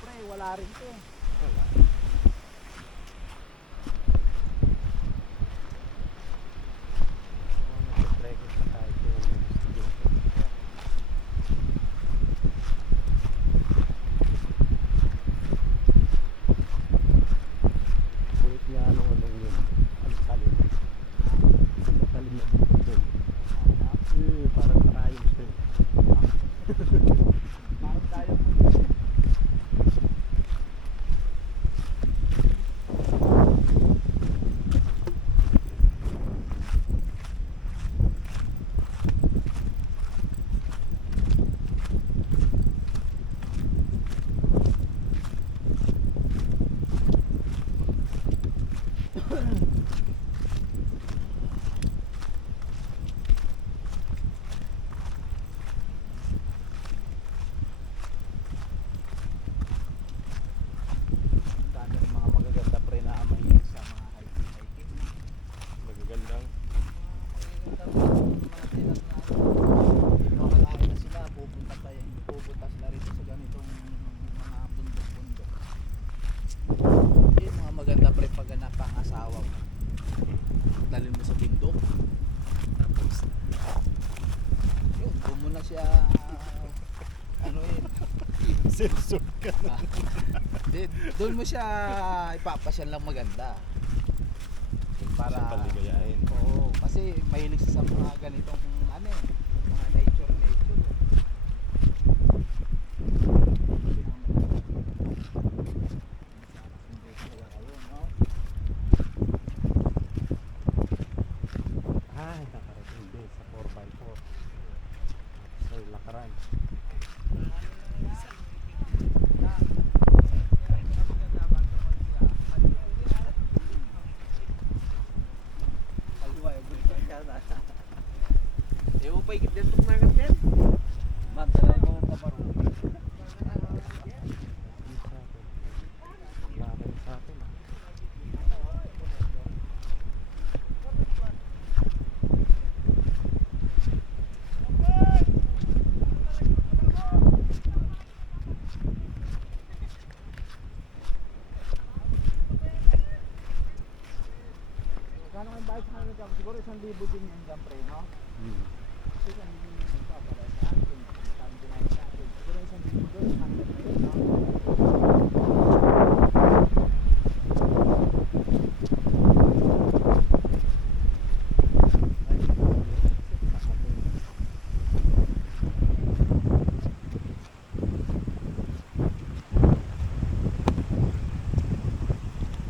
pre, wala rin to. Wala. Nag-trekking pa tayo sa investigation. Kulit niya anong yun. Ang talim. Ang talim na dito doon. Parang karayom siya. Parang tayo mo. Dami ng mga magaganda pre na amay sa mga hiking. Magagandang. Mga silat na makalain na sila, pupunta sila rito sa ganitong mga bundok-bundok. Yun mga maganda pre pag napangasawa mo. Dalhin mo sa bundok. Yun, doon mo na siya ano yun. Sensor ka na. Doon mo siya ipapasyal lang maganda. Para Sa paligayahin. oo, kasi mahilig siya sa mga ganitong ano eh, mga nature. Ay, nakarating din sa 4x4. Sa lakaran. Ewan pa ikit din itong nagat yan. Magdalay mo ang kaparo. Bakit sa atin ah. Kano ang bayad sa kanila? Siguro 1,000 din yan dyan pre, no? Hmm. Kasi